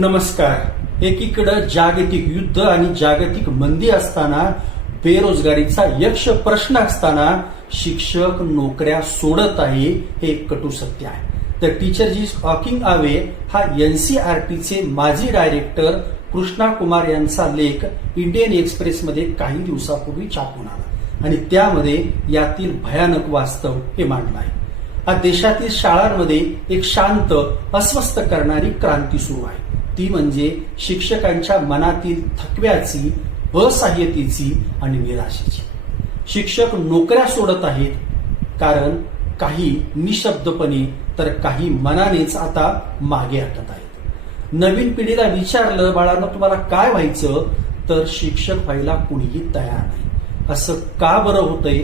नमस्कार. एकीकडे जागतिक युद्ध आणि जागतिक मंदी असताना, बेरोजगारीचा यक्ष प्रश्न असताना शिक्षक नोकऱ्या सोडत आहे, हे एक कटू सत्य आहे. तर टीचर इज वॉकिंग अवे हा एनसीईआरटीचे माजी डायरेक्टर कृष्णा कुमार यांचा लेख इंडियन एक्सप्रेसमध्ये काही दिवसापूर्वी छापून आला आणि त्यामध्ये यातील भयानक वास्तव हे मांडलं आहे. आज देशातील शाळांमध्ये एक शांत अस्वस्थ करणारी क्रांती सुरू आहे. ती म्हणजे शिक्षकांच्या मनातील थकव्याची, असहाय्यतेची आणि निराशेची. शिक्षक नोकऱ्या सोडत आहेत, कारण काही निशब्दपणे तर काही मनानेच आता मागे हटत आहेत. नवीन पिढीला विचारलं, बाळांनो तुम्हाला काय व्हायचं, तर शिक्षक व्हायला कुणीही तयार नाही. असं का बरं होतंय,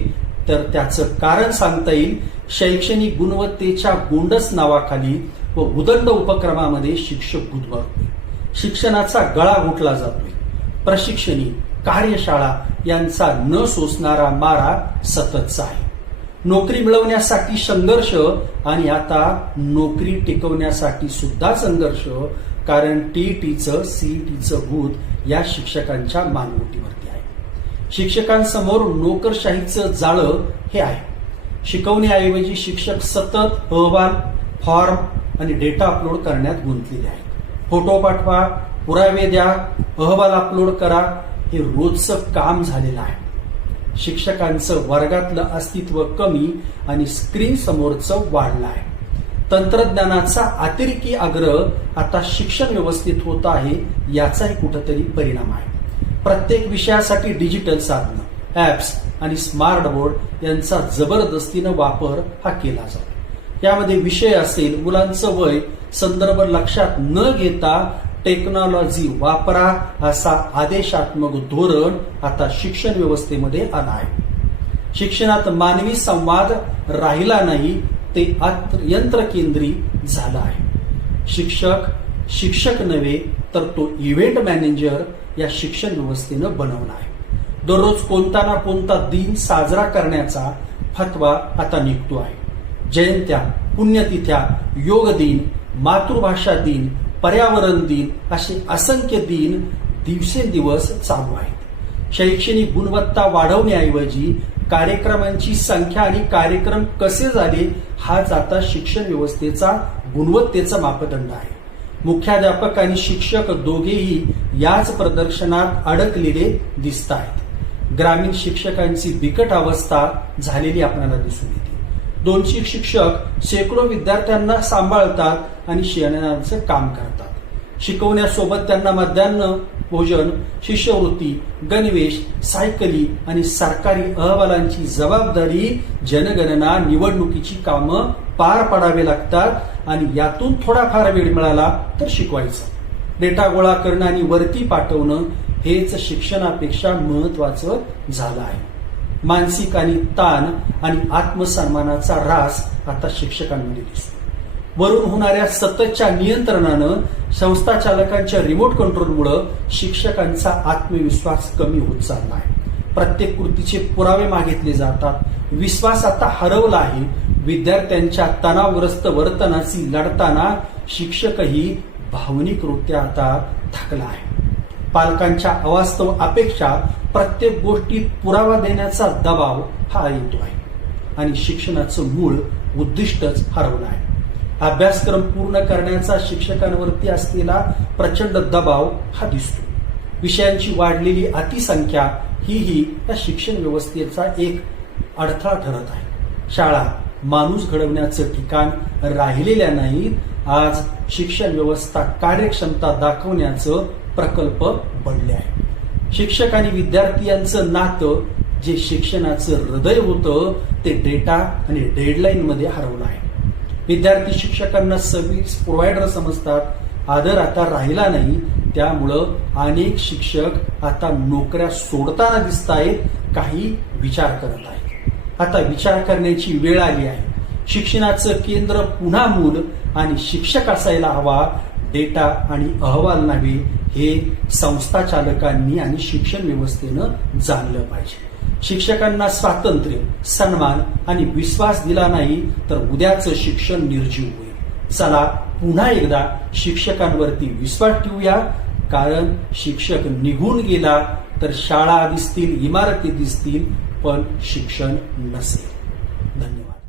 तर त्याचं कारण सांगता येईल. शैक्षणिक गुणवत्तेच्या गोंडस नावाखाली व उदंड उपक्रमामध्ये शिक्षक गुदमरतोय. शिक्षणाचा गळा घोटला जातोय. प्रशिक्षणी, कार्यशाळा यांचा न सोसणारा मारा सततचा आहे. नोकरी मिळवण्यासाठी संघर्ष आणि आता नोकरी टिकवण्यासाठी सुद्धा संघर्ष, कारण टीईटीचं सीईटीचं भूत या शिक्षकांच्या मानगुटीवरती आहे. शिक्षकांसमोर नोकरशाहीचं जाळं हे आहे. शिकवण्याऐवजी शिक्षक सतत अहवाल, फॉर्म आणि डेटा अपलोड करण्यात गुंतलेले आहेत. फोटो पाठवा, पुरावे द्या, अहवाल अपलोड करा, हे रोजचं काम झालेलं आहे. शिक्षकांचं वर्गातलं अस्तित्व कमी आणि स्क्रीन समोरचं वाढलं आहे. तंत्रज्ञानाचा अतिरेकी आग्रह आता शिक्षण व्यवस्थेत होत आहे, याचाही कुठेतरी परिणाम आहे. प्रत्येक विषयासाठी डिजिटल साधनं, ऍप्स आणि स्मार्ट बोर्ड यांचा जबरदस्तीनं वापर हा केला जातो. यामध्ये विषय असेल, मुलांचं वय, संदर्भ लक्षात न घेता टेक्नॉलॉजी वापरा असा आदेशात्मक धोरण आता शिक्षण व्यवस्थेमध्ये आलं आहे. शिक्षणात मानवी संवाद राहिला नाही, ते यंत्रकेंद्री झालं आहे. शिक्षक नव्हे, तर तो इव्हेंट मॅनेजर या शिक्षण व्यवस्थेनं बनवला आहे. दररोज कोणता ना कोणता दिन साजरा करण्याचा फतवा आता निघतो आहे. जयंत्या, पुण्यतिथ्या, योग दिन, मातृभाषा दिन, पर्यावरण दिन असे असंख्य दिन दिवसेंदिवस चालू आहेत. शैक्षणिक गुणवत्ता वाढवण्याऐवजी कार्यक्रमांची संख्या आणि कार्यक्रम कसे झाले हाच आता शिक्षण व्यवस्थेचा गुणवत्तेचा मापदंड आहे. मुख्याध्यापक आणि शिक्षक दोघेही याच प्रदर्शनात अडकलेले दिसत आहेत. ग्रामीण शिक्षकांची बिकट अवस्था झालेली आपल्याला दिसून येते. 200 शिक्षक शेकडो विद्यार्थ्यांना सांभाळतात आणि शिक्षणाचं काम करतात. शिकवण्यासोबत त्यांना मध्यान्ह भोजन, शिष्यवृत्ती, गणवेश, सायकली आणि सरकारी अहवालांची जबाबदारी, जनगणना, निवडणुकीची कामं पार पाडावे लागतात आणि यातून थोडाफार वेळ मिळाला तर शिकवायचं. डेटा गोळा करणं आणि वरती पाठवणं हेच शिक्षणापेक्षा महत्वाचं झालं आहे. मानसिक आणि ताण आणि आत्मसन्मानाचा ऱ्हास आता शिक्षकांमध्ये दिसतो. वरून होणाऱ्या सततच्या नियंत्रणानं, संस्था चालकांच्या रिमोट कंट्रोलमुळे शिक्षकांचा आत्मविश्वास कमी होत चालला आहे. प्रत्येक कृतीचे पुरावे मागितले जातात. विश्वास आता हरवला आहे. विद्यार्थ्यांच्या तणावग्रस्त वर्तनाशी लढताना शिक्षकही भावनिकरित्या आता थकला आहे. पालकांच्या अवास्तव अपेक्षा, प्रत्येक गोष्टीत पुरावा देण्याचा दबाव हा येतो आहे आणि शिक्षणाचं मूळ उद्दिष्टच हरवलं आहे. अभ्यासक्रम पूर्ण करण्याचा शिक्षकांवरती असलेला प्रचंड दबाव हा दिसतो. विषयांची वाढलेली अतिसंख्या ही या शिक्षण व्यवस्थेचा एक अडथळा ठरत आहे. शाळा माणूस घडवण्याचं ठिकाण राहिलेल्या नाहीत. आज शिक्षण व्यवस्था कार्यक्षमता दाखवण्याचं प्रकल्प बनले आहे. शिक्षक आणि विद्यार्थी यांचं नातं, जे शिक्षणाचं हृदय होतं, ते डेटा आणि डेडलाईन मध्ये हरवलं आहे. विद्यार्थी शिक्षकांना सर्व्हिस प्रोव्हायडर समजतात. आदर आता राहिला नाही. त्यामुळं अनेक शिक्षक आता नोकऱ्या सोडताना दिसत आहेत. काही विचार करत आहेत. आता विचार करण्याची वेळ आली आहे. शिक्षणाचं केंद्र पुन्हा मूल आणि शिक्षक असायला हवा, डेटा आणि अहवाल नव्हे, हे संस्था चालकांनी आणि शिक्षण व्यवस्थेनं जाणलं पाहिजे. शिक्षकांना स्वातंत्र्य, सन्मान आणि विश्वास दिला नाही तर उद्याचं शिक्षण निर्जीव होईल. चला पुन्हा एकदा शिक्षकांवरती विश्वास ठेवूया, कारण शिक्षक निघून गेला तर शाळा दिसतील, इमारती दिसतील, पण शिक्षण नसेल. धन्यवाद.